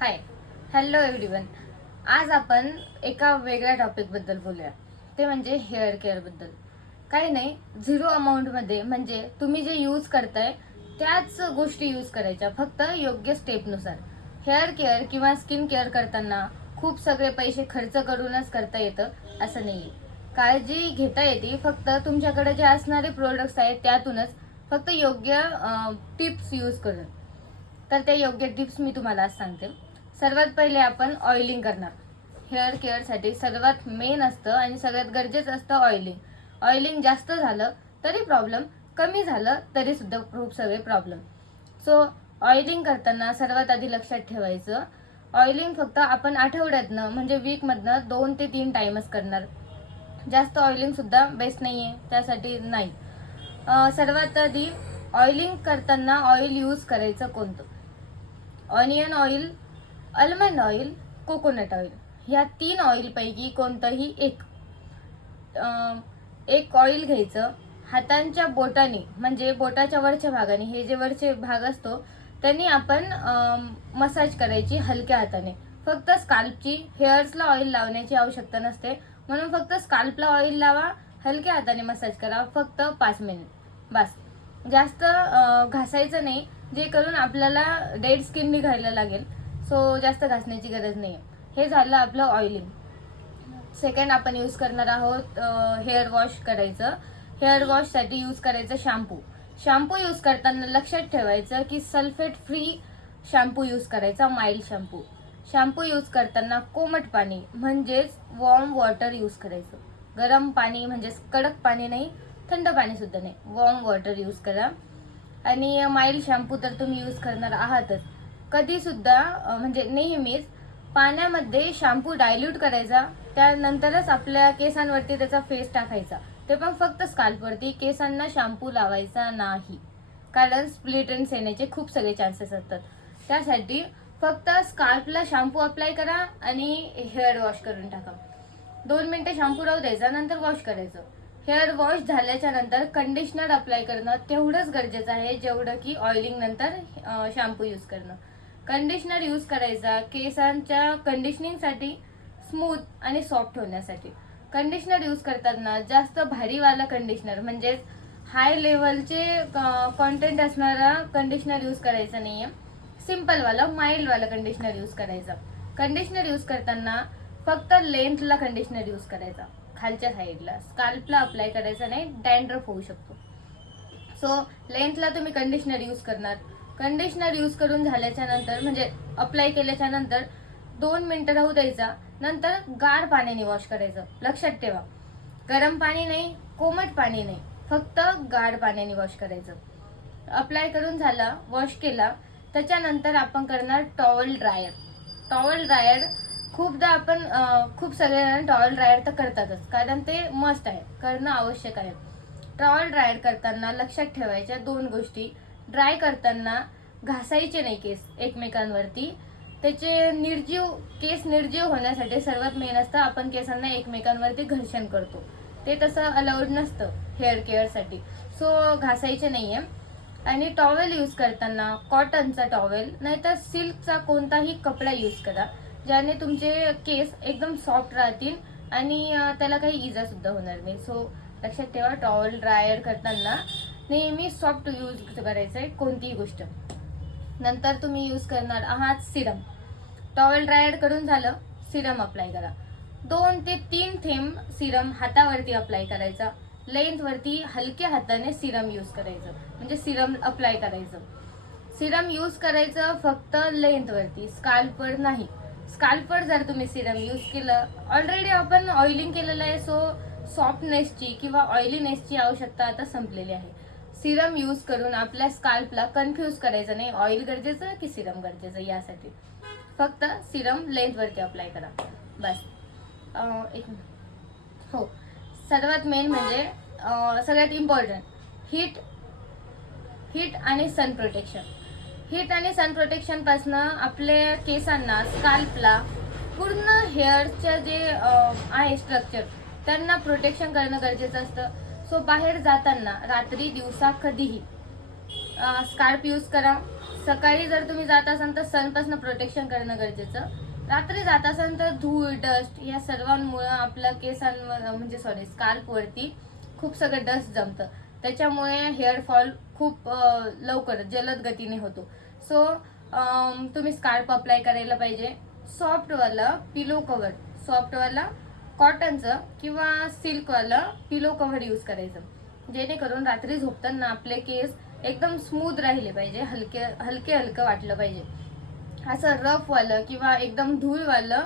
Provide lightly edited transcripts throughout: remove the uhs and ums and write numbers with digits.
हाय, hello everyone. आज आपण एका वेगळ्या टॉपिकबद्दल बोलूया. ते म्हणजे हेअर केअरबद्दल. काही नाही, झिरो अमाऊंटमध्ये म्हणजे तुम्ही जे यूज करताय त्याच गोष्टी यूज करायच्या, फक्त योग्य स्टेपनुसार. हेअर केअर किंवा स्किन केअर करताना खूप सगळे पैसे खर्च करूनच करता येतं असं नाही. काळजी घेता येते फक्त तुमच्याकडे जे असणारे प्रोडक्ट्स आहेत त्यातूनच, फक्त योग्य टिप्स यूज करून. तर त्या योग्य टिप्स मी तुम्हाला आज सांगते. सर्वात पहिले आपण ऑइलिंग करणार. हेअर केअरसाठी सर्वात मेन असतं आणि सगळ्यात गरजेचं असतं ऑइलिंग. ऑइलिंग जास्त झालं तरी प्रॉब्लेम, कमी झालं तरी सुद्धा खूप सगळे प्रॉब्लेम. सो ऑइलिंग करताना सर्वात आधी लक्षात ठेवायचं, ऑइलिंग फक्त आपण आठवड्यातनं म्हणजे वीकमधनं 2 ते 3 टाइमच करणार. जास्त ऑइलिंग सुद्धा बेस्ट नाही आहे, त्यासाठी नाही. सर्वात आधी ऑइलिंग करताना ऑइल यूज करायचं कोणतं? Onion oil, almond oil, coconut oil, ह्या 3 ऑइलपैकी कोणतंही एक ऑइल घ्यायचं. हातांच्या बोटाने म्हणजे बोटाच्या वरच्या भागाने, हे जे वरचे भाग असतो त्यांनी आपण मसाज करायची हलक्या हाताने. फक्त स्काल्पची, हेअर्सला ऑइल लावण्याची आवश्यकता नसते, म्हणून फक्त स्काल्पला ऑइल लावा, हलक्या हाताने मसाज करा, फक्त 5 मिनिट बस. जास्त घासायचं नाही, जे करून आपल्याला डेड स्किन निघायला लागेल. सो जास्त घासण्याची गरज नाही. हे झालं आपलं ऑइलिंग. सेकंड आपण यूज करणार आहोत हेअर वॉश करायचं. हेअर वॉशसाठी यूज करायचं शॅम्पू. शॅम्पू यूज करताना लक्षात ठेवायचं की सल्फेट फ्री शॅम्पू यूज करायचा, माइल्ड शॅम्पू. शॅम्पू यूज करताना कोमट पाणी म्हणजेच वॉर्म वॉटर यूज करायचं. गरम पाणी म्हणजेच कडक पाणी नाही, थंड पाणी सुद्धा नाही, वॉर्म वॉटर यूज करा. आणि माइल्ड शॅम्पू तर तुम्ही यूज करणार आहातच. कधी सुद्धा म्हणजे नेहमीच पाण्यामध्ये शॅम्पू डायल्यूट करायचा, त्यानंतरच आपल्या केसांवरती त्याचा फेस टाकायचा, ते पण फक्त स्काल्पवरती. केसांना शॅम्पू लावायचा नाही, कारण स्प्लिट एंड्स येण्याचे खूप सगळे चान्सेस असतात. त्यासाठी फक्त स्काल्पला शॅम्पू अप्लाय करा आणि हेअर वॉश करून टाका. 2 मिनिटं शॅम्पू राहू द्यायचा, नंतर वॉश करायचं. हेअर वॉश झाल्याच्या नंतर कंडिशनर अप्लाय करणं तेवढंच गरजेचं आहे, जेवढं की ऑइलिंग नंतर शॅम्पू यूज करणं. कंडिशनर यूज करायचा केसांच्या कंडिशनिंगसाठी, स्मूथ आणि सॉफ्ट होण्यासाठी. कंडिशनर यूज करताना जास्त भारीवाला कंडिशनर म्हणजेच हाय लेवलचे कॉन्टेंट असणारा कंडिशनर यूज करायचा नाहीये. सिम्पलवाला, माइल्डवाला कंडिशनर यूज करायचा. कंडिशनर यूज करताना फक्त लेंथला कंडिशनर यूज करायचा, खालच्या साईडला. स्काल्पला अप्लाय करायचा नाही, डॅन्ड्रफ होऊ शकतो. सो लेंथला तुम्ही कंडिशनर यूज करणार. कंडिशनर यूज करून झाल्याच्या नंतर म्हणजे अप्लाय केल्याच्या नंतर 2 मिनिटं राहू द्यायचा, नंतर गार पाण्याने वॉश करायचं. लक्षात ठेवा, गरम पाणी नाही, कोमट पाणी नाही, फक्त गार पाण्याने वॉश करायचं. अप्लाय करून झाला, वॉश केला, त्याच्यानंतर आपण करणार टॉवेल ड्रायर. टॉवेल ड्रायर खूपदा आपण खूप सगळेजण टॉवेल ड्रायर तर करतातच, कारण ते मस्ट आहे, करणं आवश्यक आहे. टॉवेल ड्रायर करताना लक्षात ठेवायच्या 2 गोष्टी. ड्राय करताना घासायचे नाही केस एकमेकांवरती. त्याचे केस निर्जीव होण्यासाठी सर्वात मेन असतं, आपण केसांना एकमेकांवरती घर्षण करतो, ते तसं अलाउड नसतं हेअर केअरसाठी. सो घासायचे नाहीये. आणि टॉवेल यूज करताना कॉटनचा टॉवेल नाहीतर सिल्कचा कोणताही कपडा यूज करा, ज्याने तुमचे केस एकदम सॉफ्ट राहतील आणि त्याला काही इजा सुद्धा होणार नाही. सो लक्षात ठेवा, टॉवेल ड्रायर करताना नेहमी सॉफ्ट यूज करायचं आहे कोणतीही गोष्ट. नंतर तुम्ही यूज करणार आहात सिरम. टॉवेल ड्रायर करून झालं, सिरम अप्लाय करा. 2 ते 3 थेंब सिरम हातावरती अप्लाय करायचा. लेंथवरती हलक्या हाताने सिरम यूज करायचं, म्हणजे सिरम अप्लाय करायचं. सिरम यूज करायचं फक्त लेंथवरती, स्काल्पवर नाही. स्काल्पवर जर तुम्ही सिरम यूज केलं, ऑलरेडी आपण ऑइलिंग केलेलं आहे, सो सॉफ्टनेसची किंवा ऑइलीनेसची आवश्यकता आता संपलेली आहे. सिरम यूज करून आपल्या स्काल्पला कन्फ्यूज करायचं नाही, ऑइल गरजेचं की सिरम गरजेचं. यासाठी फक्त सिरम लेंथवरती अप्लाय करा, बस. एक हो, सर्वात मेन म्हणजे सगळ्यात इम्पॉर्टंट, हीट आणि सन प्रोटेक्शन. हीट आणि सन प्रोटेक्शन पासून आपल्या केसांना, स्काल्पला, पूर्ण हेअरच्या जे आहे स्ट्रक्चर, त्यांना प्रोटेक्शन करणं गरजेचं असतं. सो बाहेर जाताना रात्री, दिवसा, कधीही स्कार्फ यूज करा, सकाळी जर तुम्ही जात असाल तर सनपासून प्रोटेक्शन करणं गरजेचं. रात्री जात असाल तर धूळ, डस्ट या सर्वांमुळे आपल्या केसांवर म्हणजे स्काल्पवरती खूप सगळं डस्ट जमतं. त्याच्यामुळे हेअरफॉल खूप लवकर जलद गतीने होतो. सो तुम्ही स्कार्फ अप्लाय करायला पाहिजे. सॉफ्टवाला पिलो कव्हर, सॉफ्टवाला कॉटनचं किंवा सिल्कवाला पिलो कव्हर यूज करायचं, जेणेकरून रात्री झोपताना आपले केस एकदम स्मूथ राहिले पाहिजे, हलके हलकं वाटलं पाहिजे. असं रफवालं किंवा एकदम धूळवालं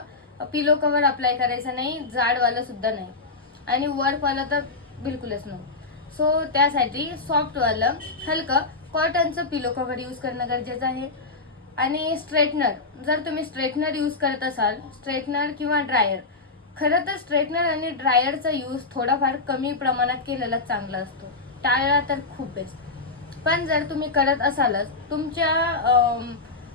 पिलो कव्हर अप्लाय करायचं नाही, जाडवालं सुद्धा नाही, आणि वर्कवालं तर बिलकुलच नाही. सो त्यासाठी सॉफ्टवालं हलकं कॉटनचं पिलो कव्हर यूज करणं गरजेचं आहे. आणि स्ट्रेटनर, जर तुम्ही स्ट्रेटनर यूज करत असाल, स्ट्रेटनर किंवा ड्रायर, खरं तर स्ट्रेटनर आणि ड्रायरचा यूज थोडाफार कमी प्रमाणात केलेला चांगला असतो, टाळला तर खूप बेस्ट. पण जर तुम्ही करत असालच, तुमच्या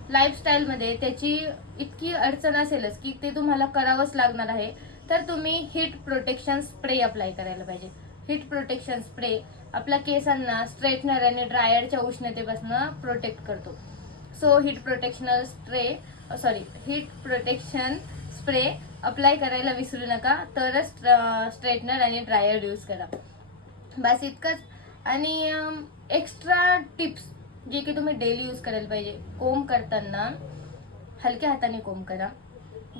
लाईफस्टाईलमध्ये त्याची इतकी अडचण असेलच की ते तुम्हाला करावंच लागणार आहे, तर तुम्ही हीट प्रोटेक्शन स्प्रे अप्लाय करायला पाहिजे. हीट प्रोटेक्शन स्प्रे आपल्या केसांना स्ट्रेटनर आणि ड्रायरच्या उष्णतेपासून प्रोटेक्ट करतो. So heat protection spray apply करायला विसरू नका, तरच स्ट्रेटनर आणि ड्रायर यूज करा. बस इतकंच. आणि एक्स्ट्रा टिप्स जे की तुम्ही डेली यूज करायला पाहिजे. कोंब करताना हलक्या हाताने कोंब करा.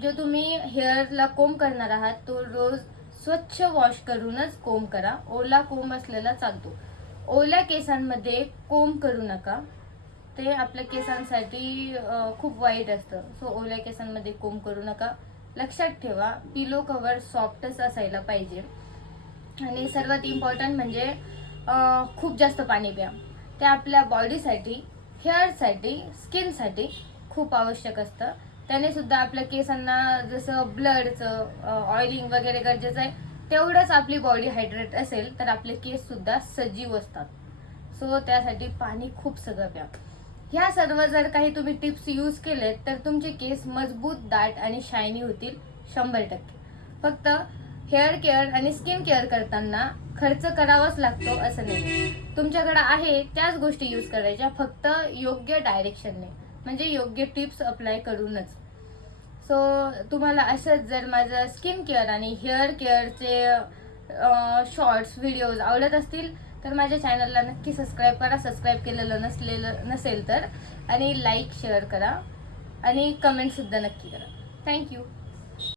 जो तुम्ही हेअरला कोंब करणार आहात तो रोज स्वच्छ वॉश करूनच कोंब करा. ओला कोंब असलेला चालतो. ओल्या केसांमध्ये कोंब करू नका, ते आपल्या केसांसाठी खूप वाईट असतं. सो ओल्या केसांमध्ये कोंब करू नका. लक्षात ठेवा, पिलो कव्हर सॉफ्टच असायला पाहिजे. आणि सर्वात इम्पॉर्टंट म्हणजे खूप जास्त पाणी प्या. ते आपल्या बॉडीसाठी, हेअरसाठी, स्किनसाठी खूप आवश्यक असतं. त्याने सुद्धा आपल्या केसांना जसं ब्लडचं ऑइलिंग वगैरे गरजेचं आहे, तेवढंच आपली बॉडी हायड्रेट असेल तर आपले केस सुद्धा सजीव असतात. सो त्यासाठी पाणी खूप सगळं प्या. ह्या सर्व जर काही तुम्ही टिप्स यूज केलेत तर तुमचे केस मजबूत, दाट आणि शायनी होतील 100%. फक्त हेअर केअर आणि स्किन केअर करताना खर्च करावाच लागतो असं नाही. तुमच्याकडे आहे त्याच गोष्टी यूज करायच्या, फक्त योग्य डायरेक्शनने, म्हणजे योग्य टिप्स अप्लाय करूनच. सो तुम्हाला असंच जर माझं स्किन केअर आणि हेअर केअरचे शॉर्ट्स व्हिडिओज आवडत असतील तर माझ्या चॅनलला नक्की सबस्क्राईब करा, सबस्क्राईब केलेलं नसेल तर, आणि लाईक शेअर करा आणि कमेंटसुद्धा नक्की करा. थँक्यू.